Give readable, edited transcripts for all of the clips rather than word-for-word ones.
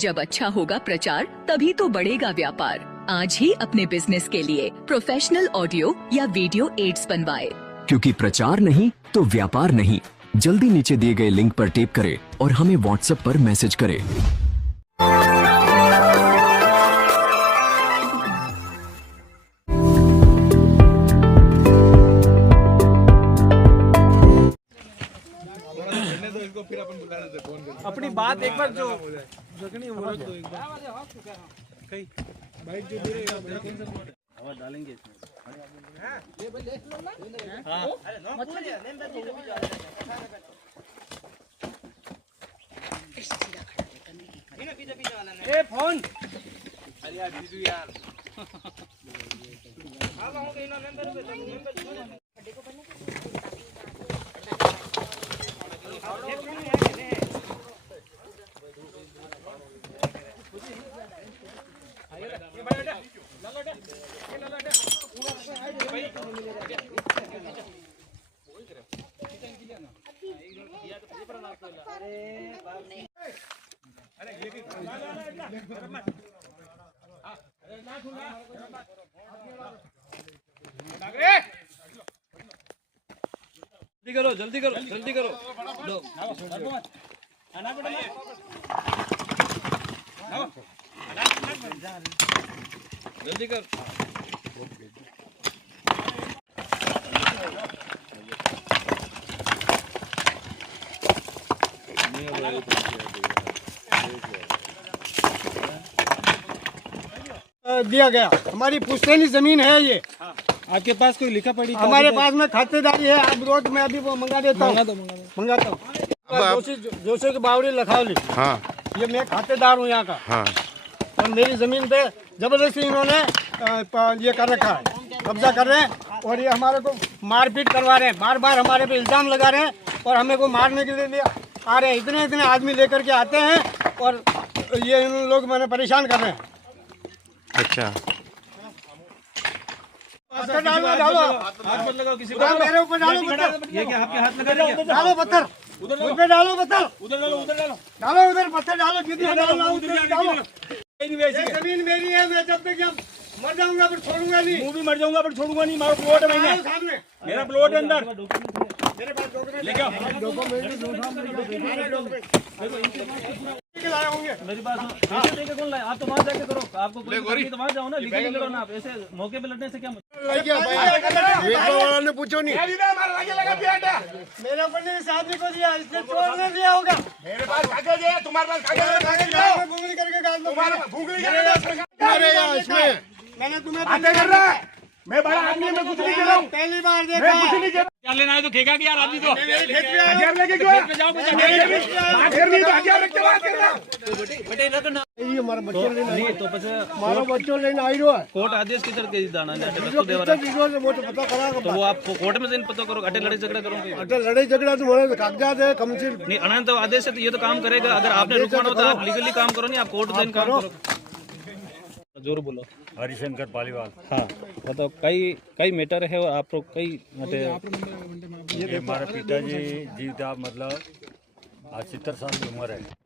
जब अच्छा होगा प्रचार तभी तो बढ़ेगा व्यापार। आज ही अपने बिजनेस के लिए प्रोफेशनल ऑडियो या वीडियो एड्स बनवाए, क्योंकि प्रचार नहीं तो व्यापार नहीं। जल्दी नीचे दिए गए लिंक पर टैप करें और हमें व्हाट्सएप पर मैसेज करें। अपनी बात एक बार जो जगनी बोलो तो एक बार कहीं बाइक जो दे हवा डालेंगे इसमें। हाँ ए फोन अरे यार दीदू यार जल्दी करो जल्दी करो लो जल्दी कर। दिया गया, हमारी पुश्तैनी जमीन है ये। आपके पास कोई लिखा पड़ी? हमारे पास में खातेदारी है। आप रोज में अभी वो मंगा देता हूँ, मंगाता हूँ। जोशी की बावड़ी लखावली, हाँ ये मैं खातेदार हूँ यहाँ का। हाँ और मेरी जमीन पे जबरदस्ती इन्होंने ये कर रखा है, कब्जा कर रहे हैं और ये हमारे को मारपीट करवा रहे हैं। बार बार हमारे पे इल्जाम लगा रहे हैं और हमें को मारने के लिए आ रहे हैं। इतने इतने आदमी लेकर के आते हैं और ये इन लोग मैंने परेशान कर रहे हैं। अच्छा पत्थर डालो, हाथ मत लगाओ किसी मेरे ऊपर डालो पत्थर। ये क्या आपके हाथ लगा रहे हैं? डालो पत्थर, उधर पे डालो पत्थर, उधर डालो उधर डालो डालो उधर पत्थर डालो, जितना डालना उधर डालो। ये जमीन मेरी है, मैं जब तक मर जाऊंगा पर छोड़ूंगा नहीं। मैं भी मर जाऊंगा पर छोड़ूंगा नहीं। मारो प्लॉट है मैंने, सामने मेरा प्लॉट है अंदर। मेरे पास डॉक्यूमेंट लेके आओ लाए होंगे। मेरी बात सुनो, ऐसे देके कौन लाए? आप तो वहाँ जाके करो, आपको पुलिस पकड़ेगी तो वहाँ जाओ ना, लीगली करो ना। आप ऐसे मौके पे लड़ने से क्या ने पूछो नहीं, मेरे ऊपर ने इस आदमी को दिया, इसने चोर ने दिया होगा। मेरे पास कागज है, तुम्हारे पास कागज है? गूगली करके काट लो। अरे यार इसमें मैंने तुम्हें बातें कर रहा है। मैं बड़ा आदमी हूं, मैं कुछ नहीं कर रहा हूँ। पहली बार देखा मैं कुछ नहीं कर क्या लेना है तो खेगा कि यार आदमी को हथियार लेके क्यों? हथियार नहीं तो हथियार रख के बात कर रहा हूँ। ये हमारा बच्चों लेने नहीं तो बस हमारा बच्चों लेने आई रहो है। कोर्ट आदेश किधर के दाना ने रस्तो दे रहा है, वो तो पता करा तो वो आप कोर्ट में से पता करो। अटे लड़ाई झगड़ा करोगे? अटे लड़ाई झगड़ा तुम्हारे कागजात है, कम से नहीं अनंत तो आदेश है तो ये तो काम करेगा। अगर आपने रुकवाना हो तो आप लीगली काम करो, नहीं आप कोर्ट से काम करो। जोर बोलो। हरिशंकर पालीवाल। हाँ बताओ, कई मैटर है और आप लोग कई ये हमारे पिताजी जीविता मतलब आज 70 साल की उम्र है।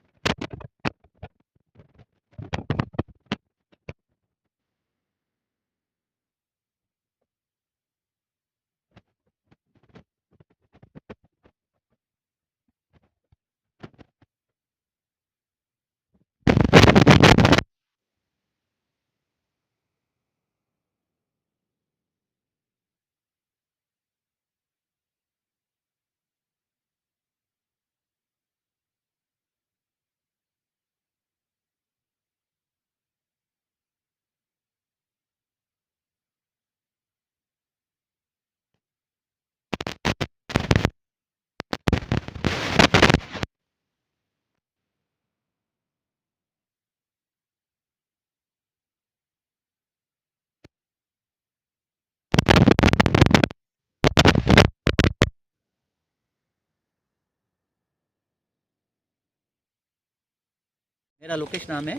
मेरा लोकेश नाम है।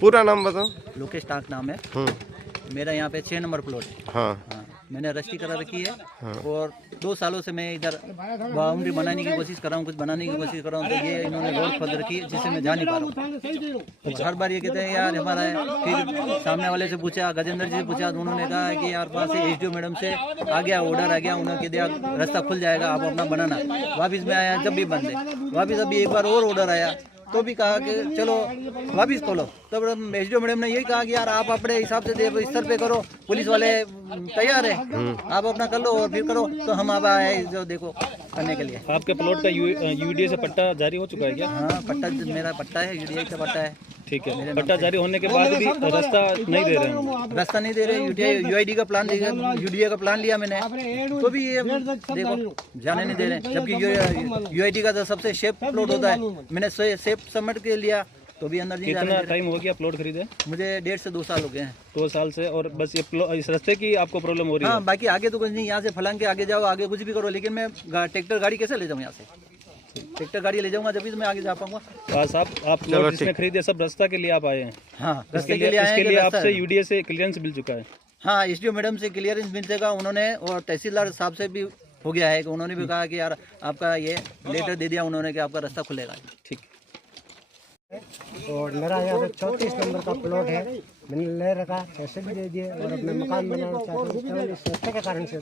पूरा नाम बताओ। लोकेश टाक नाम है मेरा। यहाँ पे 6 नंबर प्लॉट है। हाँ हाँ मैंने रजिस्ट्री करा रखी है और 2 सालों से मैं इधर बाउंड्री बनाने की कोशिश कर रहा हूँ, कुछ बनाने की कोशिश कर रहा हूँ, तो ये इन्होंने रोड खोद रखी है जिससे मैं जा नहीं पा रहा हूँ। तो हर बार ये कहते हैं यार हमारा है, फिर सामने वाले से पूछा, गजेंद्र जी से पूछा, तो उन्होंने कहा कि यार वहाँ से एसडीओ मैडम से आ गया ऑर्डर आ गया, उन्होंने कह दिया रास्ता खुल जाएगा, आप अपना बनाना। वापिस में आया जब भी बंद है, वापिस अभी एक बार और ऑर्डर आया तो भी कहा कि चलो वापिस खोलो। तब एसडीओ मैडम ने यही कहा कि यार आप अपने हिसाब से दे स्तर पे करो, पुलिस वाले तैयार है, आप अपना कर लो और फिर करो। तो हम अब आए जो देखो करने के लिए। आपके प्लॉट का यूडीए से पट्टा जारी हो चुका है क्या? हाँ पट्टा मेरा पट्टा है, यूडीए का पट्टा है। ठीक है, पट्टा जारी होने के बाद भी रास्ता नहीं दे रहे हैं? रास्ता नहीं दे रहे, यूआईडी का प्लान लिया, यूडीए का प्लान लिया मैंने, तो भी ये देखो जाने नहीं दे रहे। जबकि यूआईडी का तो सबसे सेफ प्लॉट होता है, मैंने सेफ सबमिट के लिया तो भी अंदर नहीं जाने दे कितना रहे। टाइम हो गया प्लॉट खरीदे? मुझे 1.5 से 2 साल हो गए हैं। 2 साल से, और बस ये इस रास्ते की आपको प्रॉब्लम हो रही हाँ है? बाकी आगे तो कुछ नहीं, यहाँ से फलांग के आगे जाओ, आगे कुछ भी करो, लेकिन मैं ट्रैक्टर गाड़ी कैसे ले जाऊँ यहाँ से? ट्रैक्टर गाड़ी ले जाऊंगा जब भी तो मैं आगे जा पाऊंगा। बस आप प्लॉट जिसने खरीदे सब रास्ता के लिए आप आए हैं? हाँ इसके लिए आपसे यूडीए से क्लियरेंस मिल चुका है? हाँ एसडीओ मैडम से क्लियरेंस मिल जाएगा उन्होंने, और तहसीलदार साहब से भी हो गया है कि उन्होंने भी कहा कि यार आपका ये लेटर दे दिया उन्होंने कि आपका रास्ता खुलेगा। ठीक। और मेरा यहाँ पे 34 नंबर का प्लॉट है, मैंने ले रखा, पैसे भी दे दिए और अपना मकान बनाना चाहता हूँ। केवल इस रास्ते के कारण से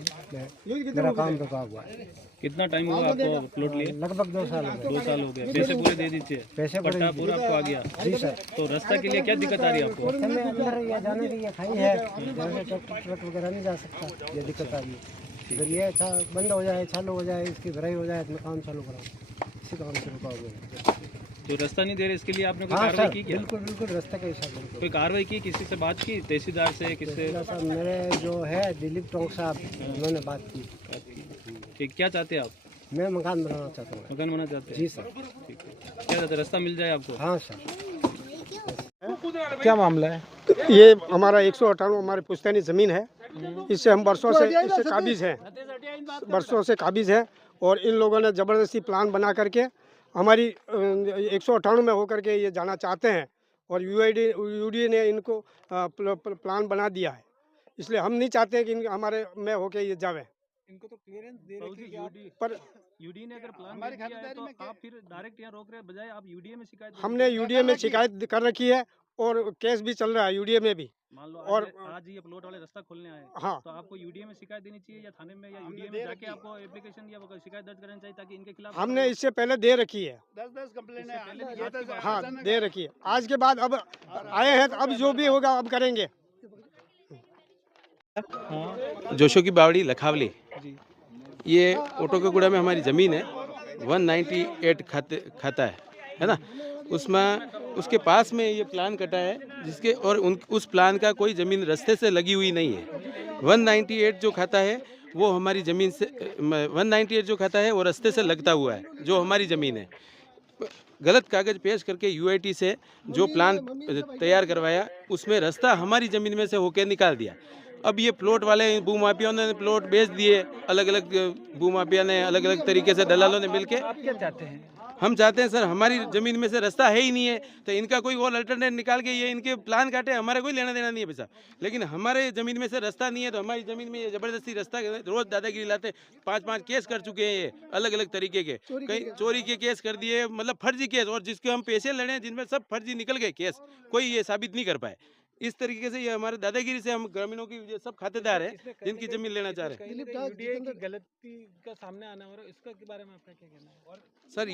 मेरा काम रुका हुआ है। कितना टाइम हुआ आपको प्लॉट लिए? लगभग 2 साल हो गए। 2 साल हो गए। पैसे पूरे दे दीजिए, पैसे पट्टा पूरा आपको आ गया? जी सर। तो रास्ता के लिए क्या दिक्कत आ रही है आपको? हमें अंदर या जाने की ये खाई है, जैसे ट्रक वगैरह नहीं जा सकता, ये दिक्कत आ रही है। अगर ये अच्छा बंद हो जाए, चालू हो जाए, इसकी भराई हो जाए तो मैं काम चालू कराऊँ, इसी काम से रुका हुआ है। तो रास्ता नहीं दे रहे, इसके लिए आपने कोई हाँ कार्रवाई सर, की क्या? बिल्कुल बिल्कुल रास्ते के हिसाब से। कोई कार्रवाई की, किसी से बात की, तहसीलदार से, किससे? सर मेरे जो है दिलीप टोंक साहब, उन्होंने बात की। ठीक, क्या चाहते हैं आप? मैं मकान बनाना चाहता हूँ। मकान बना चाहते हैं? जी सर। ठीक है, क्या चाहते हैं, रास्ता मिल जाए आपको? हाँ सर। क्या मामला है? ये हमारा 198 हमारी पुश्तैनी ज़मीन है, इससे हम बरसों से इससे काबिज हैं, बरसों से काबिज हैं। और इन लोगों ने ज़बरदस्ती प्लान बना करके हमारी 198 में होकर के ये जाना चाहते हैं, और यूडीए ने इनको प्लान बना दिया है। इसलिए हम नहीं चाहते कि हमारे में होके ये जावे। इनको तो क्लियरेंस दे रखी है, पर यूडी ने अगर प्लान दे दिया है तो आप फिर डायरेक्ट यहाँ रोक रहे हैं, बजाय आप यूडीए में शिकायत? हमने यूडीए में शिकायत कर रखी है और केस भी चल रहा है यूडीए में भी। मान लो और आज ये प्लॉट वाले रास्ता खोलने आए, हाँ, तो आपको यूडीए में शिकायत देनी चाहिए या थाने में या यूडीए में जाके आपको एप्लीकेशन या शिकायत दर्ज करनी चाहिए ताकि इनके खिलाफ? हमने इससे पहले दे रखी है। 10 कंप्लेन हाँ दे रखी है, आज के बाद अब आए हैं तो अब जो भी होगा अब करेंगे। जोशो की बावड़ी लखावली, ये ऑटो के कूड़ा में हमारी ज़मीन है, 198 खाता है ना, उसमें उसके पास में ये प्लान कटा है जिसके, और उस प्लान का कोई ज़मीन रास्ते से लगी हुई नहीं है। 198 जो खाता है वो हमारी ज़मीन से, 198 जो खाता है वो रास्ते से लगता हुआ है, जो हमारी ज़मीन है। गलत कागज़ पेश करके यूआईटी से जो प्लान तैयार करवाया उसमें रास्ता हमारी ज़मीन में से होकर निकाल दिया। अब ये प्लॉट वाले भूमाफियाओं ने प्लॉट बेच दिए, अलग अलग भूमाफिया ने अलग अलग तरीके से दलालों ने मिलके। आप क्या चाहते हैं? हम चाहते हैं सर, हमारी ज़मीन में से रास्ता है ही नहीं है तो इनका कोई और अल्टरनेट निकाल के ये इनके प्लान काटे, हमारा कोई लेना देना नहीं है पैसा। लेकिन हमारे ज़मीन में से रास्ता नहीं है तो हमारी ज़मीन में ये ज़बरदस्ती रास्ता, रोज़ दादागिरी लाते। 5-5 केस कर चुके हैं ये अलग अलग तरीके के, कई चोरी के केस कर दिए, मतलब फर्जी केस, और जिसके हम पैसे लड़े जिनमें सब फर्जी निकल गए केस, कोई ये साबित नहीं कर पाए। इस तरीके से ये हमारे दादागिरी से हम ग्रामीणों की ये सब खातेदार हैं जिनकी जमीन लेना चाह रहे हैं। यूडीए की गलती का सामने आना हो रहा है, इसका के बारे में आपका क्या कहना है? और सर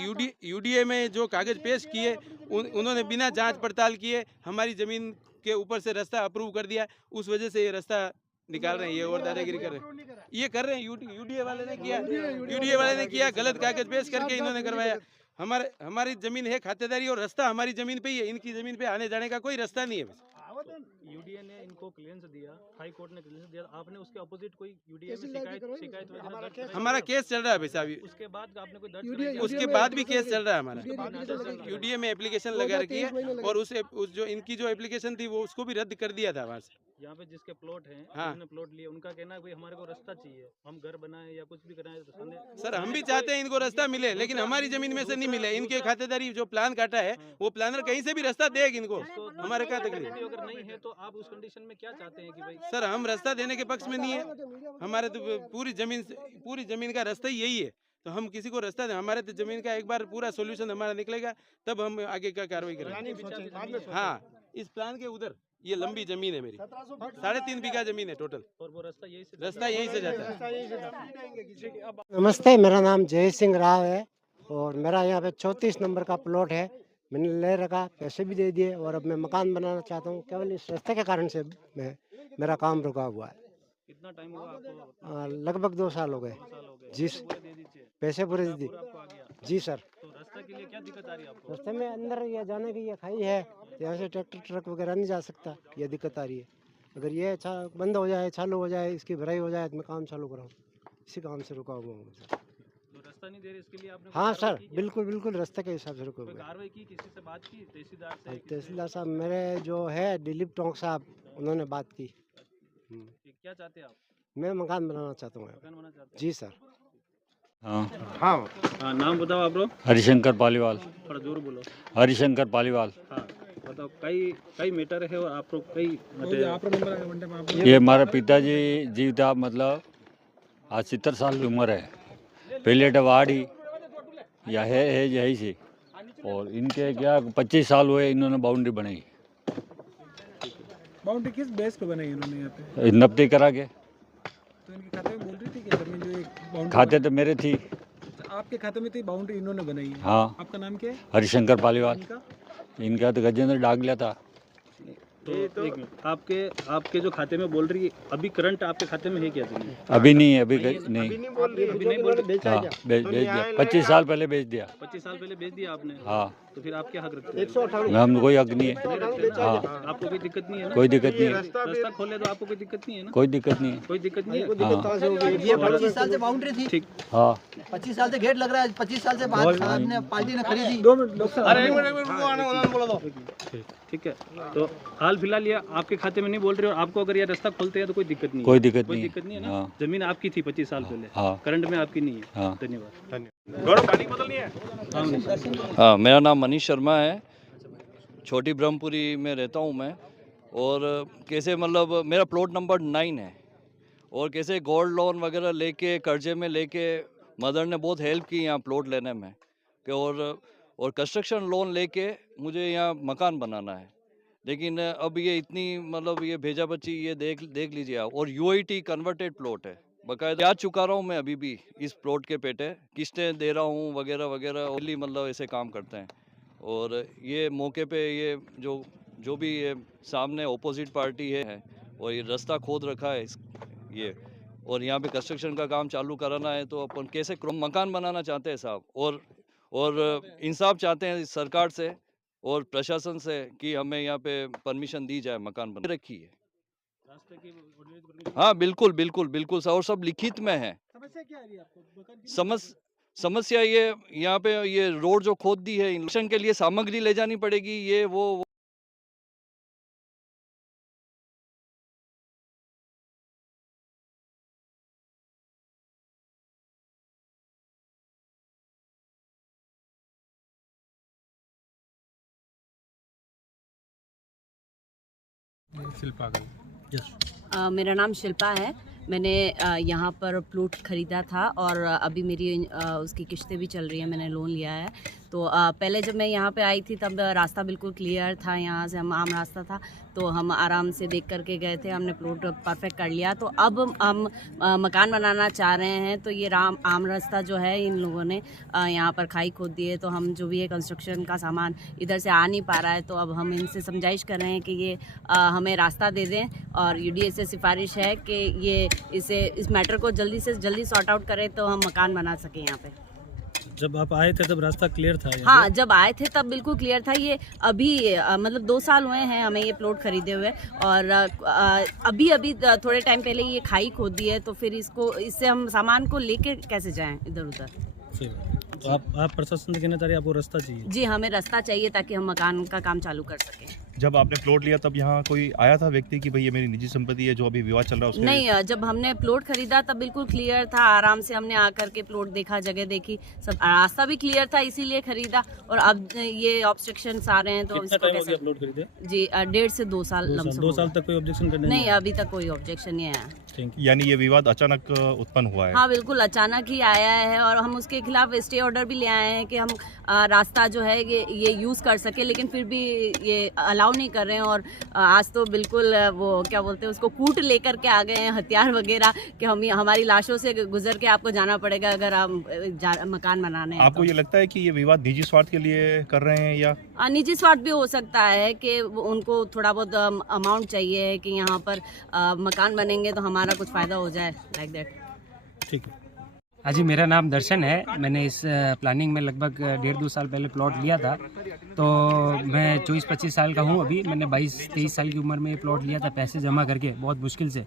यूडीए में जो कागज़ पेश किए उन्होंने बिना जांच पड़ताल किए हमारी ज़मीन के ऊपर से रास्ता अप्रूव कर दिया, उस वजह से ये रास्ता निकाल रहे हैं ये, और दादागिरी कर रहे हैं। ये कर रहे हैं यूडीए वाले ने किया, यूडीए वाले ने किया, गलत कागज़ पेश करके इन्होंने करवाया। हमारी ज़मीन है खातेदारी, और रास्ता हमारी ज़मीन पे ही है, इनकी ज़मीन पे आने जाने का कोई रास्ता नहीं है। यूडीए ने इनको क्लियरेंस दिया, हाई कोर्ट ने क्लियरेंस दिया, आपने उसके अपोजिट कोई यूडीए में शिकायत? हमारा केस चल रहा है वैसा अभी, उसके बाद आपने कोई दर्ज? उसके बाद भी केस चल रहा है हमारा। यूडीए में एप्लीकेशन लगा रखी है, और उस जो इनकी जो एप्लीकेशन थी वो उसको भी रद्द कर दिया था वहाँ से। यहाँ पे जिसके प्लॉट हैं, हाँ। उन्होंने प्लॉट लिए, उनका कहना है भाई हमारे को रास्ता चाहिए, हम घर बनाए या कुछ भी कराएं तो सामने। सर हम भी चाहते हैं इनको रास्ता मिले, लेकिन हमारी जमीन में से नहीं मिले। इनके खातेदारी जो प्लान काटा है वो प्लानर कहीं से भी रास्ता देगा इनको, हमारे क्या तकलीफ। अगर नहीं है तो आप उस कंडीशन में क्या चाहते हैं कि भाई? सर हम रास्ता देने के पक्ष में नहीं है, हमारे तो पूरी जमीन का रास्ता ही यही है, तो हम किसी को रास्ता दें। हमारे तो जमीन का एक बार पूरा सोल्यूशन हमारा निकलेगा तब हम आगे का कार्रवाई करेंगे। हाँ, इस प्लान के उधर ये लंबी जमीन है मेरी, 3.5 बीघा जमीन है टोटल। और वो रास्ता यही से जाता है। नमस्ते, मेरा नाम जय सिंह राव है और मेरा यहाँ पे 34 नंबर का प्लॉट है। मैंने ले रखा, पैसे भी दे दिए और अब मैं मकान बनाना चाहता हूँ। केवल इस रास्ते के कारण से मेरा काम रुका हुआ है। कितना टाइम हुआ आपको? लगभग 2 साल हो गए। जी, पैसे पूरे दे दिए। जी सर। तो रास्ता के लिए क्या दिक्कत आ रही है आपको? रास्ते में अंदर ये जाने की ये खाई है, यहाँ से ट्रैक्टर ट्रक वगैरह नहीं जा सकता, ये दिक्कत आ रही है। अगर ये बंद हो जाए, चालू हो जाए, इसकी भराई हो जाए तो मैं काम चालू कराऊँ, इसी काम से रुका हुआ हूँ। तो रास्ता नहीं दे रहे, इसके लिए आपने हाँ सर, बिल्कुल रास्ते के हिसाब से रुका हुआ है। कार्रवाई की, किसी से बात की, तहसीलदार से? तहसीलदार साहब मेरे जो है दिलीप टोंक साहब, उन्होंने बात की। क्या चाहते हैं आप? मैं मकान बनाना चाहता हूँ। मकान बनाना चाहते हैं? जी सर। हाँ, नाम बताओ आप लोग। हरिशंकर पालीवाल। थोड़ा जोर बोलो। हरिशंकर पालीवाल। हाँ बताओ, कई मैटर है और आप लोग कई ये हमारे पिताजी जीवता मतलब आज 70 साल की उम्र है। पहले टवाड़ी या है यही से, और इनके क्या 25 साल हुए इन्होंने बाउंड्री बनाई। बाउंड्री किस बेस पे बनाई इन्होंने यहाँ पे? नब्ती करा के। तो इनके खाते में बोल रही थी कि जमीन जो एक बाउंड्री खाते तो मेरे थी। आपके खाते में तो बाउंड्री इन्होंने बनाई है? हाँ। आपका नाम क्या है? हरिशंकर पालीवाल। इनका? इनका तो गजेंद्र डाग लिया था। तो एक मिनट, आपके जो खाते में बोल रही है, अभी करंट आपके खाते में है क्या जमीन? अभी नहीं है, अभी नहीं। अभी नहीं बोल रही। हाँ, बेच दिया। 25 साल पहले बेच दिया। 25 साल पहले बेच दिया आपने? हाँ। तो फिर आप क्या हक रखते हैं? हम कोई हक नहीं है। हाँ, आपको कोई दिक्कत नहीं है ना? कोई दिक्कत नहीं है। रास्ता खोले तो आपको कोई दिक्कत नहीं है ना? कोई दिक्कत नहीं है। कोई दिक्कत नहीं है। हाँ। ये 25 साल से बाउंड्री थी। ठीक। हाँ, 25 साल से गेट लग रहा है, 25 साल से बाद आपने पार्टी ने खरीदी। 2 मिनट। अरे एक मिनट, ठीक है। तो हाल फिलहाल ये आपके खाते में नहीं बोल रहे, और आपको अगर ये रास्ता खोलते हैं तो कोई दिक्कत नहीं है? कोई दिक्कत कोई नहीं दिक्कत नहीं है ना? हाँ। जमीन आपकी थी 25 साल पहले। हाँ। करंट में आपकी नहीं है। हाँ। धन्यवाद। हाँ, मेरा नाम मनीष शर्मा है। छोटी ब्रह्मपुरी में रहता हूँ मैं। और कैसे मतलब मेरा प्लॉट नंबर 9 है, और कैसे गोल्ड लोन वगैरह लेके कर्जे में लेके मदर ने बहुत हेल्प की यहाँ प्लॉट लेने में, और कंस्ट्रक्शन लोन लेके मुझे यहाँ मकान बनाना है। लेकिन अब ये इतनी मतलब ये भेजा बच्ची ये देख लीजिए आप, और यूआईटी कन्वर्टेड प्लॉट है बकायदा। याद चुका रहा हूँ मैं अभी भी इस प्लॉट के पेटे, किस्तें दे रहा हूँ वगैरह वगैरह। ओनली मतलब ऐसे काम करते हैं, और ये मौके पे ये जो भी ये सामने ऑपोजिट पार्टी है, और ये रास्ता खोद रखा है ये, और यहाँ पे कंस्ट्रक्शन का काम चालू कराना है, तो अपन कैसे मकान बनाना चाहते हैं साहब, और इंसाफ चाहते हैं सरकार से और प्रशासन से कि हमें यहाँ पे परमिशन दी जाए मकान बना रखी है। हाँ बिल्कुल बिल्कुल बिल्कुल सर, और सब लिखित में है। समस्या क्या आ रही है आपको? समस्या ये यहाँ पे ये रोड जो खोद दी है, इलेक्शन के लिए सामग्री ले जानी पड़ेगी, ये वो मेरा नाम शिल्पा है। मैंने यहाँ पर प्लॉट ख़रीदा था और अभी मेरी उसकी किस्तें भी चल रही हैं, मैंने लोन लिया है। तो पहले जब मैं यहाँ पे आई थी तब रास्ता बिल्कुल क्लियर था, यहाँ से हम आम रास्ता था, तो हम आराम से देख करके गए थे, हमने प्लॉट परफेक्ट कर लिया। तो अब हम मकान बनाना चाह रहे हैं, तो ये आम रास्ता जो है इन लोगों ने यहाँ पर खाई खोद दी है, तो हम जो भी है कंस्ट्रक्शन का सामान इधर से आ नहीं पा रहा है। तो अब हम इनसे समझाइश कर रहे हैं कि ये हमें रास्ता दे दें, और यूडीए से सिफारिश है कि ये इस मैटर को जल्दी से जल्दी सॉर्ट आउट करें तो हम मकान बना सकें यहाँ पे। जब आप आए थे तब रास्ता क्लियर था? हाँ, जब आए थे तब बिल्कुल क्लियर था। ये अभी मतलब 2 साल हुए हैं हमें ये प्लॉट खरीदे हुए, और अभी थोड़े टाइम पहले ये खाई खोद दी है, तो फिर इससे हम सामान को लेके कैसे जाएं इधर उधर। तो आप प्रशासन से कहना चाह रहे हैं आपको रास्ता चाहिए? जी, हमें रास्ता चाहिए ताकि हम मकान का काम चालू कर सकें। जब आपने प्लॉट लिया तब यहाँ कोई आया था व्यक्ति कि भाई ये मेरी निजी संपत्ति है, जो अभी विवाद चल रहा है उसके नहीं, जब हमने प्लॉट खरीदा तब बिल्कुल क्लियर था, आराम से हमने आकर के प्लॉट देखा, जगह देखी, सब रास्ता भी क्लियर था, इसीलिए खरीदा। और अब ये ऑब्जेक्शन आ रहे हैं तो इसको कैसे प्लॉट खरीदे? जी 1.5 से 2 साल लमसम 2 साल तक कोई ऑब्जेक्शन करने नहीं, अभी तक कोई ऑब्जेक्शन नहीं आया। यानी ये विवाद अचानक उत्पन्न हुआ है? हाँ बिल्कुल अचानक ही आया है, और हम उसके खिलाफ स्टे ऑर्डर भी ले आए हैं कि हम रास्ता जो है ये यूज़ कर सके, लेकिन फिर भी ये अलाउ नहीं कर रहे हैं। और आज तो बिल्कुल वो क्या बोलते हैं उसको कूट लेकर के आ गए हैं, हथियार वगैरह, कि हमारी लाशों से गुजर के आपको जाना पड़ेगा अगर हम मकान बनाने हैं। आपको ये लगता है कि ये विवाद निजी स्वार्थ के लिए कर रहे हैं या निजी स्वार्थ भी हो सकता है कि उनको थोड़ा बहुत अमाउंट चाहिए कि यहाँ पर मकान बनेंगे तो हमारा कुछ फ़ायदा हो जाए, लाइक दैट। ठीक है। हाँ जी, मेरा नाम दर्शन है। मैंने इस प्लानिंग में लगभग 1.5-2 साल पहले प्लॉट लिया था। तो मैं 24-25 साल का हूँ अभी। मैंने 22-23 साल की उम्र में ये प्लॉट लिया था, पैसे जमा करके बहुत मुश्किल से।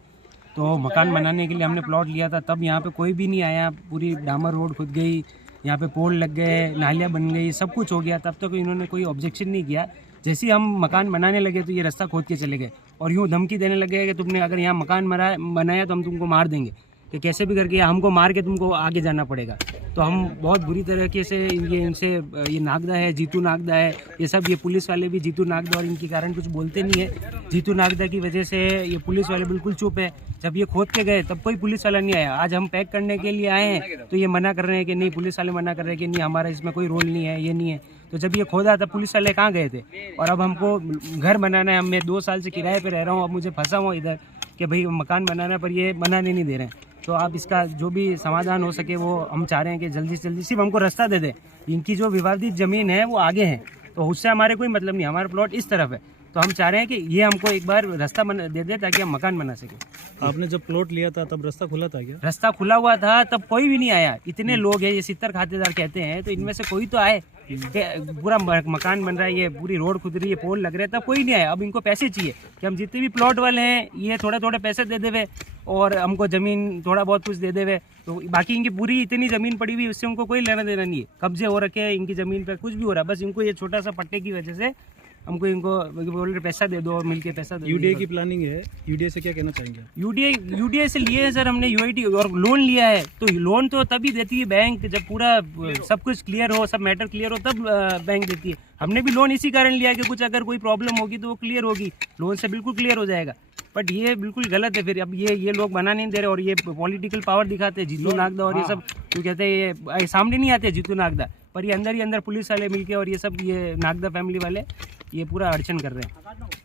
तो मकान बनाने के लिए हमने प्लॉट लिया था, तब यहाँ पे कोई भी नहीं आया। पूरी डामर रोड खुद गई, यहाँ पे पोल लग गए, नालियाँ बन गई, सब कुछ हो गया। तब तक इन्होंने कोई ऑब्जेक्शन नहीं किया। जैसे ही हम मकान बनाने लगे तो ये रास्ता खोद के चले गए और यूँ धमकी देने लगे कि तुमने अगर यहाँ मकान बनाया तो हम तुमको मार देंगे, कि कैसे भी करके हमको मार के तुमको आगे जाना पड़ेगा। तो हम बहुत बुरी तरीके से ये नागदा है, जीतू नागदा है, ये सब, ये पुलिस वाले भी जीतू नागदा, और इनके कारण कुछ बोलते नहीं है। जीतू नागदा की वजह से ये पुलिस वाले बिल्कुल चुप है। जब ये खोद के गए तब कोई पुलिस वाला नहीं आया। आज हम पैक करने के लिए आए हैं तो ये मना कर रहे हैं कि नहीं, पुलिस वाले मना कर रहे हैं कि नहीं, हमारा इसमें कोई रोल नहीं है, ये नहीं है। तो जब ये खोदा तब पुलिस वाले कहाँ गए थे? और अब हमको घर बनाना है। मैं 2 साल से किराए पे रह रहा हूँ, अब मुझे फंसा हुआ इधर कि भाई मकान बनाना, पर ये बनाने नहीं दे रहे हैं। तो आप इसका जो भी समाधान हो सके वो हम चाह रहे हैं कि जल्दी से जल्दी सिर्फ हमको रास्ता दे दे। इनकी जो विवादित ज़मीन है वो आगे है, तो उससे हमारे कोई मतलब नहीं, हमारा प्लॉट इस तरफ है। तो हम चाह रहे हैं कि ये हमको एक बार रास्ता दे दे ताकि हम मकान बना सकें। आपने जब प्लॉट लिया था तब रास्ता खुला था क्या? रास्ता खुला हुआ था, तब कोई भी नहीं आया। इतने लोग हैं, ये 70 खातेदार कहते हैं, तो इनमें से कोई तो आए। पूरा मकान बन रहा है, ये पूरी रोड खुद रही है, पोल लग रहे हैं, तब कोई नहीं आया। अब इनको पैसे चाहिए कि हम जितने भी प्लॉट वाले हैं ये थोड़े थोड़े पैसे दे देवे और हमको ज़मीन थोड़ा बहुत कुछ दे देवे। तो बाकी इनकी पूरी इतनी ज़मीन पड़ी हुई, उससे उनको कोई लेना देना नहीं है। कब्जे हो रखे हैं इनकी ज़मीन पर, कुछ भी हो रहा है, बस इनको ये छोटा सा पट्टे की वजह से हमको इनको बोल रहे पैसा दे दो और मिलके पैसा दे दो। यूडीए की प्लानिंग है, यूडीए से क्या कहना चाहेंगे? यूडीए से लिए है सर हमने, यूआईटी और लोन लिया है। तो लोन तो तभी देती है बैंक जब पूरा सब कुछ क्लियर हो, सब मैटर क्लियर हो, तब बैंक देती है। हमने भी लोन इसी कारण लिया है कि कुछ अगर कोई प्रॉब्लम होगी तो वो क्लियर होगी, लोन से बिल्कुल क्लियर हो जाएगा। बट ये बिल्कुल गलत है। फिर अब ये लोग बना नहीं दे रहे और ये पॉलिटिकल पावर दिखाते हैं, जीतू नागदा और ये सब, तो कहते हैं ये सामने नहीं आते जीतू नागदा, पर ये अंदर ही अंदर पुलिस वाले मिलके और ये सब, ये नागदा फैमिली वाले ये पूरा अड़चन कर रहे हैं।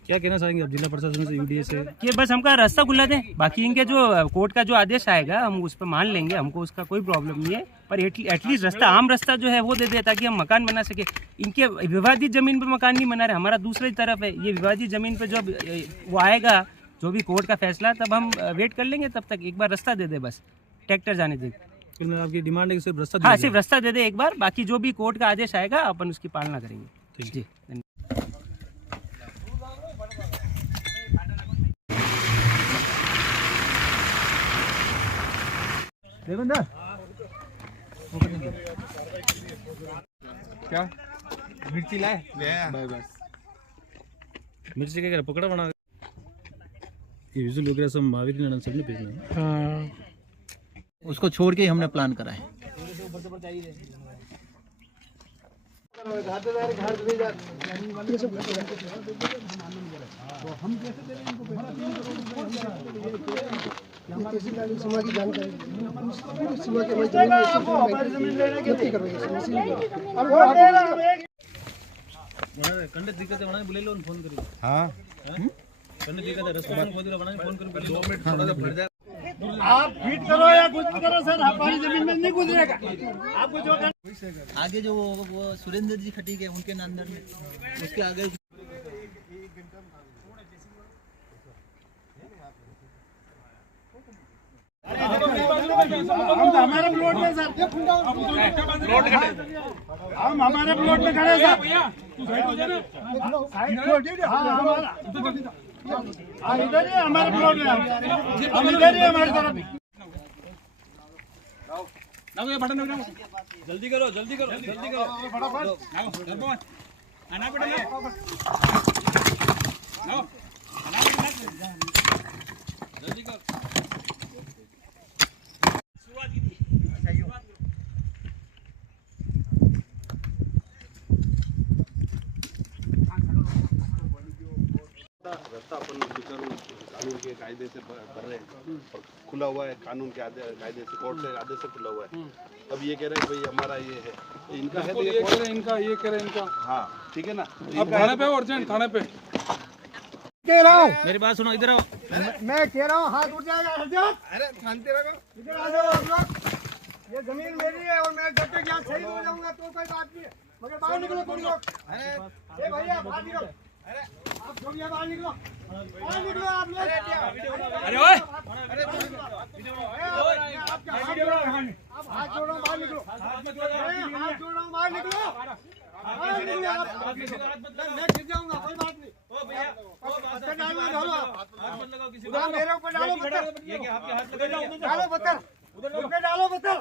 क्या कहना चाहेंगे अब जिला प्रशासन से, यूडीए से? कि बस हमका रास्ता खुला दें, बाकी इनके जो कोर्ट का जो आदेश आएगा हम उस पर मान लेंगे, हमको उसका कोई प्रॉब्लम नहीं है। पर एटलीस्ट रास्ता, आम रास्ता जो है वो दे दे ताकि हम मकान बना सके। इनके विवादित ज़मीन पर मकान नहीं बना रहे, हमारा दूसरी तरफ है। ये विवादित ज़मीन पर जब वो आएगा, जो भी कोर्ट का फैसला, तब हम वेट कर लेंगे। तब तक एक बार रास्ता दे दे, बस ट्रैक्टर जाने दे। आपकी डिमांड है कि सिर्फ रास्ता? हाँ, सिर्फ रास्ता दे दे एक बार, बाकी जो भी कोर्ट का आदेश आएगा अपन उसकी पालना करेंगे। जी देवेंद्र क्या मिर्ची लाए? बस मिर्ची क्या पकड़ा बना ये विजुअल वगैरह सब महावीर ने सबने भेजना है। उसको छोड़ के हमने प्लान करा है। कंडे दिक्कत है, बुले लो फोन करिए। हाँ कंडे दिक्कत है, रेस्पॉन्स खोद रहा फोन करो। 2 मिनट थोड़ा सा भर जाए। आप फिट करो या कुछ भी करो सर, हमारी जमीन में नहीं गुजरेगा। आपको जो आगे जो वो सुरेंद्र जी खटीक है उनके अंदर में, उसके आगे हम हमारे प्लॉट में सर, हम हमारे प्लॉट में खड़े सर। इधर ही हमारे प्लॉट में, हम इधर ही हमारी तरफ। जल्दी करो, जल्दी करो, जल्दी करो, फटाफट। रास्ता अपन विचारों कानून के कायदे से कर रहे हैं और खुला हुआ है, कानून के कायदे से, कोर्ट के आदेश से खुला हुआ है। अब ये कह रहे हैं भाई हमारा ये है, इनका है तो ये कह रहे हैं इनका, ये कह रहे हैं इनका। हाँ ठीक है ना, अब थाने पे अर्जेंट, थाने पे कह रहा हूँ, मेरी बात सुनो, इधर आओ। मैं कह रहा हूँ हाथ उठ जाएगा। अरे शांति रखो, इधर आ जाओ आप लोग। ये जमीन मेरी है और मैं जब तक यहाँ शहीद हो जाऊंगा तो कोई बात नहीं है, मगर बाहर निकलो तुम लोग। अरे भैया बाहर निकलो, अरे आप जो भी है बाहर निकलो, बाहर निकलो आप लोग। अरे ओए, आप हाथ जोड़ रहा हूँ बाहर निकलो, हाथ जोड़ रहा हूँ बाहर निकलो, मैं खिंच जाऊंगा, कोई बात नहीं। पत्थर डालो, डालो मेरे ऊपर डालो पत्थर, डालो पत्थर, उधर डालो पत्थर।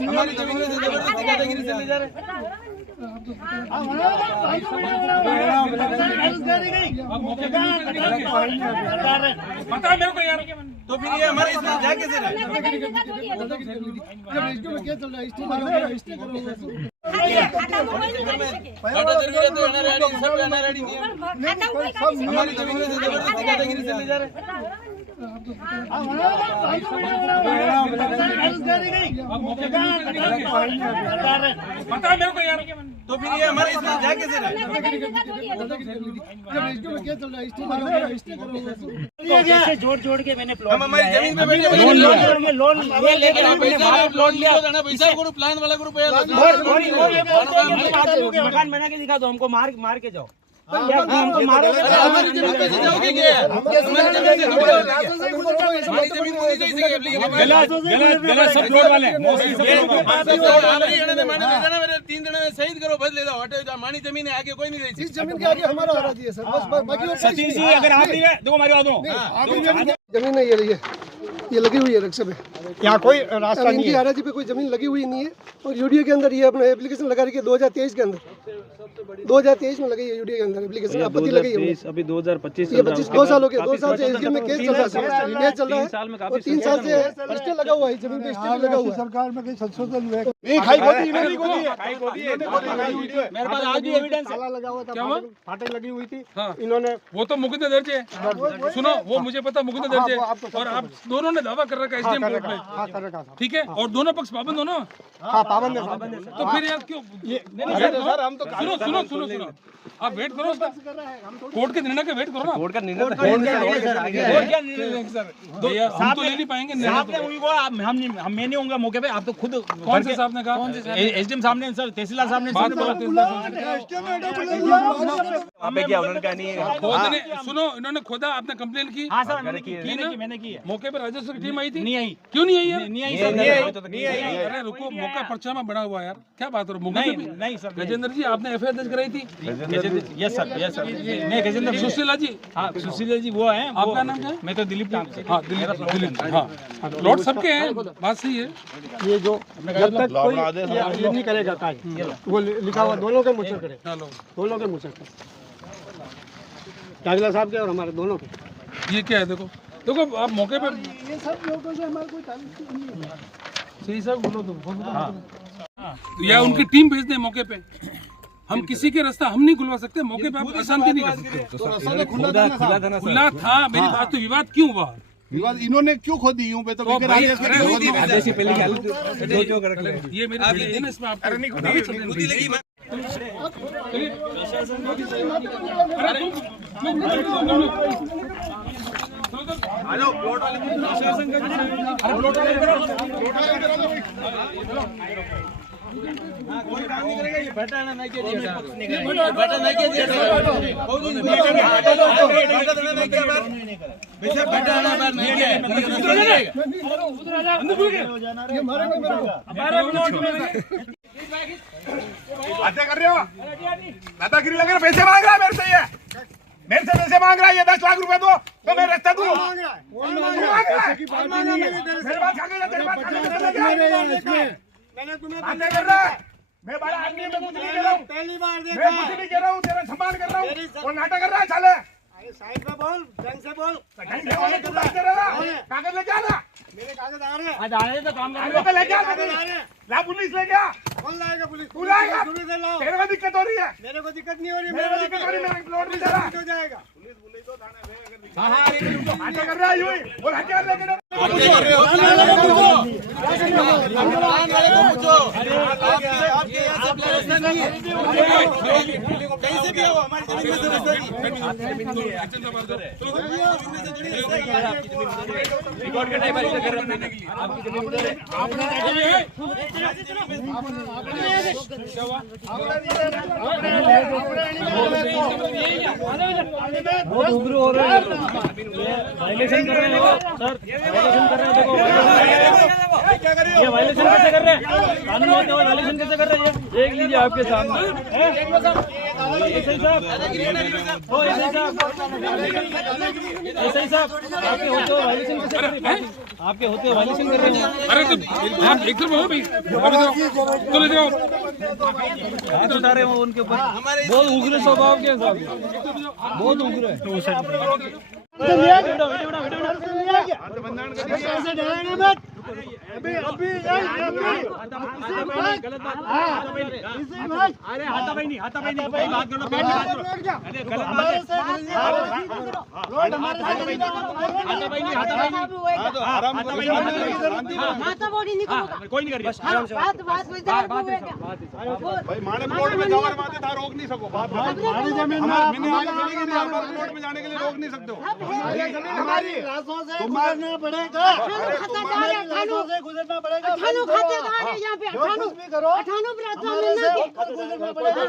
हमारी जमीन में जबरदस्ती दादागिरी चली जा रही है। पता है मेरे को यार, तो फिर ये हमारे इसमें जा कैसे रहे? हमारी जमीन में जबरदस्ती दादागिरी चली जा रही है। पता है मेरे को यार, तो फिर ये हमारे इसमें जा कैसे रहे? जोड़ जोड़ के मैंने हम हमारी जमीन पे बैठे लोन लेकर लोन लिया पैसा ग्रुप प्लान वाला ग्रुप है। मकान बना के दिखा दो, हमको मार के जाओ। हमारी जमीन पे जाओगे क्या? हमारी जमीन सब जोड़ वाले तीन जने शहीद करो, बस ले जाओ, हटे। मानी जमीन है, आगे कोई नहीं रही। इस जमीन के आगे हमारा आराजी है सर, बस बाकी सचिन जी अगर आप नहीं है देखो हमारी बात सुनो। जमीन नहीं है, ये लगी हुई है रक्षा पे, यहाँ कोई रास्ता नहीं है। आराजी पे कोई जमीन लगी हुई नहीं है और यूडीए के अंदर ये अपना एप्लीकेशन लगा रही है 2023 के अंदर, 2023 में लगी है यूडीए के अंदर एप्लीकेशन, आपत्ति लगी है। अभी 2025 ये 2 साल हो गए, 2 साल से एसडीएम में केस चल रहा है, केस चल रहा है और 3 साल से स्टे लगा हुआ है, जमीन पे स्टे लगा हुआ है। सरकार में कहीं संशोधन हुआ है? नहीं, खाई खोदी इन्होंने खोदी है, मेरे पास आज भी एविडेंस ताला लगा हुआ था, फाटक लगी हुई थी इन्होंने। वो तो मुकदमे दर्ज है, सुनो, वो मुझे पता मुकदमे दर्ज है और आप दोनों ने दावा कर रखा है एसडीएम कोर्ट में, ठीक है? और दोनों पक्ष पाबंद हो ना? हाँ पाबंद है। तो फिर यार क्यों? सुनो, आप वेट करो, कोर्ट के निर्णय का वेट करो ना। कोर्ट का निर्णय हम तो ले नहीं पाएंगे। हम नहीं होंगे मौके पे, आप तो खुद। कौन से साहब ने कहा? एसडीएम साहब ने, सर तहसीलदार साहब ने बात करो। वहाँ पे क्या उन्होंने कहा नहीं है। सुनो, इन्होंने खोदा, आपने कंप्लेन की? हाँ सर मैंने की है। मौके पे राजस्व की टीम आई थी? नहीं आई। क्यों नहीं आई यार? नहीं आई। अरे रुको, मौका पर्चा में बना हुआ यार, क्या बात हो रही? नहीं सर, गजेंद्र जी आपने एफआईआर दर्ज कराई थी? यस सर नहीं गजेंद्र सुशीला जी, हाँ सुशीला जी वो है। आपका नाम क्या है? मैं तो दिलीप नाम से। हाँ दिलीप, हाँ प्लॉट सबके हैं, बात सही है। ये जो जब तक कोई ये नहीं करेगा काज, वो लिखा हुआ दोनों के मुँह से करे, दोनों के मुँह से करे, काजला साहब के और हमारे दोनों के। ये क्या है? देखो आप मौके पे ये सब लोगों से हमारे कोई ताल्लुक नहीं है। सही साहब बोलो तो या उनकी टीम भेज दें मौके पे। हम किसी के रास्ता हम नहीं खुलवा सकते, मौके पे आप अशांति नहीं कर सकते। खुला था, मेरी बात तो विवाद क्यों हुआ? विवाद इन्होंने क्यों खोदी? यूं पे तो ये मेरी बेटी है ना, इसमें आप कोई काम नहीं करेगा, ये बैठाना नहीं किया, बैठा नहीं किया, बातें कर रहे हो, दादागिरी लग रहा है, पैसे मांग रहा है मेरे से, ये मेरे से पैसे मांग रहा है, ये 10 लाख रुपए दो तो मैं रास्ता दूं। मैंने तुम्हें बातें कर रहा है, मैं बड़ा आदमी मैं कुछ नहीं कह रहा हूँ, पहली बार मैं देखा कुछ है। नहीं कह रहा हूँ, तेरा सम्मान कर रहा हूँ और नाटक कर रहा है साले। अरे साइड पे बोल, ढंग से बोल। ढंग से बोले तू बात कर रहा है, कागज लेके आना। मेरे कागज आ रहे हैं। आज आए तो काम कर तो लेके आ, कागज आ रहे हैं। ला पुलिस लेके आ। कौन लाएगा पुलिस? तू लाएगा, शुरू से लाओ। तेरे को दिक्कत हो रही है, मेरे को दिक्कत नहीं हो रही, मेरे को दिक्कत हो रही है, मेरा प्लॉट नहीं दे रहा। हो जाएगा। नाटक कर रहा है यूं ही, बोल हथियार लेके डर कैसे भी हो हमारी जमीन में वायलेशन कर रहे हो सर, वायलेशन कर रहे हो। देखो ये वायलेशन कैसे कर रहे हैं, कानून होते हुए वायलेशन कैसे कर रहे हैं? देख लीजिए आपके सामने। एसआई साहब, ओ एसआई साहब, एसआई साहब, आपके होते हुए वायलेशन कैसे कर रहे हैं? आपके होते हुए वायलेशन कर रहे हैं। अरे तो आप एक तरफ हो भाई, तो ले जाओ। हाथ उठा रहे हो उनके ऊपर, बहुत उग्र स्वभाव के साथ, बहुत उग्र है। अरे हाथापाई नहीं, हाथापाई नहीं, बात करो, बैठ के बात करो। कोई नहीं कर भाई माने प्लॉट में जाओ, माते था रोक नहीं सको बात। हमारी जमीन हमारे प्लॉट में जाने के लिए रोक नहीं सकते हो। हमारी रास्तों से गुजरना पड़ेगा, रास्तों से गुजरना पड़ेगा।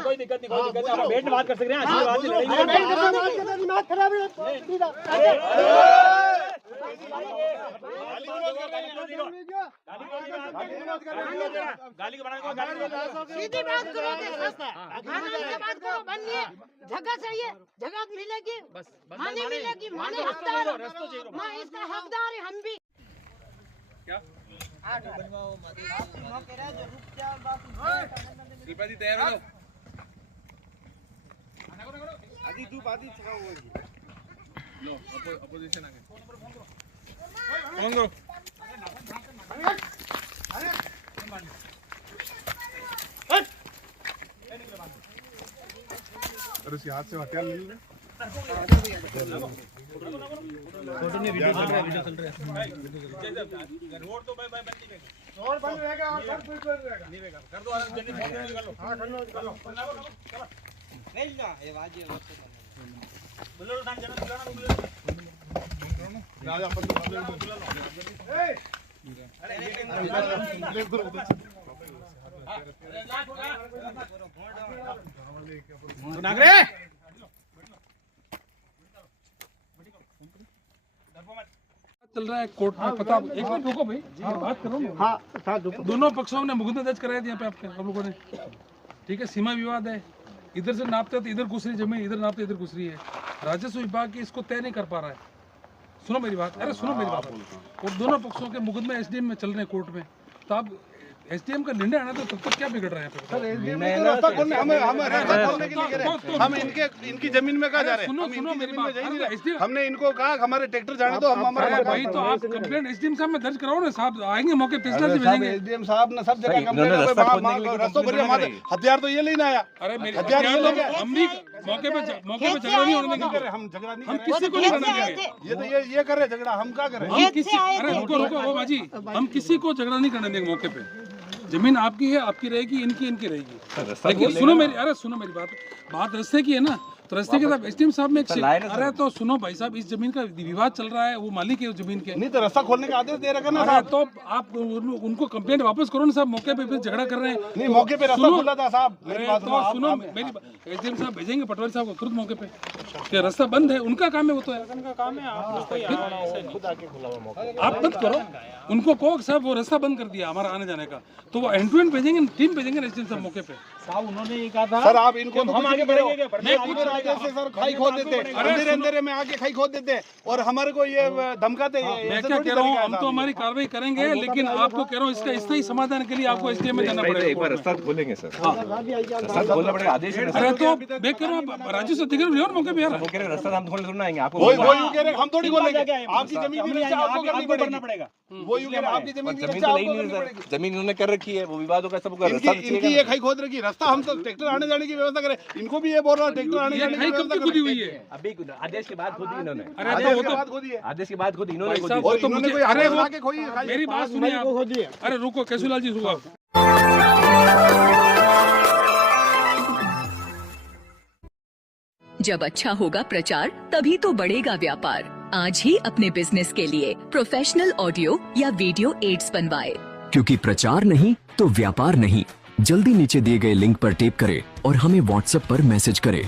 कोई दिक्कत नहीं, कोई दिक्कत नहीं, बैठ बात कर सकते हैं। दिमाग खराब है। गाली के बनाने सीधी बात करो, बात करो, बनिए। जगह चाहिए, जगह मिलेगी, माने मिलेगी, माने हकदार, माँ इसका हकदार है हम भी। शिल्पा जी तैयार हो जाओ। आदि तू आदि लो अपोजिशन आ गई। कौन करो अरे उसके हाथ से हथियार ले ले। रोड तो बंद रहेगा और सब कुछ बंद रहेगा। कर दो, हां कर लो। नहीं ना ये वाजी बोलो तो जाना राजा अपन तो ए नागरे चल रहा है कोर्ट में, पता एक मिनट रुको भाई, बात करो। हाँ, दोनों पक्षों ने मुकदमा दर्ज कराया यहाँ पे आपके हम लोगों ने, ठीक है। सीमा विवाद है, इधर से नापते तो इधर घुस रही जमीन, इधर नापते इधर घुस रही है। राजस्व विभाग की इसको तय नहीं कर पा रहा है। सुनो मेरी बात, अरे सुनो मेरी बात। और दोनों पक्षों के मुकदमे एसडीएम में चल रहे हैं कोर्ट में, तो आप एसडीएम का निर्णय आना तो तब तक क्या बिगड़ रहा है? सर एसडीएम ने तो रास्ता खोलने हमें रास्ता खोलने के लिए कह रहे हैं। हम इनकी जमीन में कहाँ जा रहे हैं? सुनो सुनो मेरी बात, हमने इनको कहा हमारे ट्रैक्टर जाने दो, हम हमारा भाई तो आप कंप्लेंट एसडीएम साहब में दर्ज कराओ ना, साहब आएंगे मौके पे भेजेंगे। एसडीएम साहब ने सब जगह कंप्लेंट रास्तों पर हथियार तो ये लेना आया। अरे मेरे हथियार हम भी मौके पे झगड़ा नहीं होने देंगे। हम झगड़ा नहीं, हम किसी को नहीं करने देंगे। ये तो ये कर रहे झगड़ा, हम क्या करें? हम किसी, अरे रुको ओ बाजी, हम किसी को झगड़ा नहीं करने देंगे मौके पे। जमीन आपकी है, आपकी रहेगी, इनकी रहेगी। लेकिन सुनो मेरी, अरे सुनो मेरी बात रास्ते की है ना, तो रास्ते के साथ एसडीएम साहब में अरे तो सुनो भाई साहब, इस जमीन का विवाद चल रहा है, वो मालिक है उस जमीन के। नहीं तो रास्ता खोलने का आदेश दे रखा ना साहब, तो आप उनको कंप्लेंट वापस करो ना साहब, मौके पे झगड़ा कर रहे हैं। नहीं मौके पे रास्ता खुला था साहब। मेरी बात सुनो, मेरी एसडीएम साहब भेजेंगे पटवारी साहब को तुरंत मौके पे, क्या रास्ता बंद है, उनका काम है, वो तो है काम है। आप बंद करो, उनको कहो साहब वो रास्ता बंद कर दिया हमारा आने जाने का, तो वो एंड टू एंड भेजेंगे, टीम भेजेंगे एसडीएम साहब मौके पे। साहब उन्होंने ये कहा था सर आप इनको हम आगे बढ़ेंगे, वजह से सर खाई खोद देते, अंधेरे अंधेरे में आके खाई खोद देते और हमारे को ये धमकाते हैं। मैं क्या कह रहा हूँ, हम तो हमारी कार्रवाई करेंगे, लेकिन आपको कह रहा हूँ इसका स्थायी समाधान के लिए आपको एसडीएम में जाना पड़ेगा। एक बार रास्ता खोलेंगे सर, रास्ता खोलना पड़ेगा, आदेश है। अरे तो मैं कह रहा हूँ राज्य से दिख रहे हो मौके पे यार, वो कह रहे रास्ता हम खोलने थोड़ा आएंगे, आपको वो यूं कह रहे हम थोड़ी बोलेंगे, आपकी जमीन की रक्षा आपको करनी पड़ेगा। वो यूं कह रहे आपकी जमीन की रक्षा आपको करनी पड़ेगी। जमीन उन्होंने कर रखी है, वो विवाद होगा सबको। इनकी ये खाई खोद रखी, रास्ता हम तो ट्रैक्टर आने जाने की व्यवस्था करें, इनको भी ये बोल रहा है ट्रैक्टर आने जाने की व्यवस्था खुदी हुई है। अभी आदेश के बाद खोदी इन्होंने, आदेश के बाद खोदी इन्होंने साहब, और तो इन्होंने मुझे कोई अरे आदेश लाके खोई है। मेरी बात सुनिए आप। अरे रुको केशुलाल जी, सुनो आप। जब अच्छा होगा प्रचार तभी तो बढ़ेगा व्यापार। आज ही अपने बिजनेस के लिए प्रोफेशनल ऑडियो या वीडियो एड्स बनवाए, क्योंकि प्रचार नहीं तो व्यापार नहीं। जल्दी नीचे दिए गए लिंक पर टैप करें और हमें व्हाट्सएप पर मैसेज करें।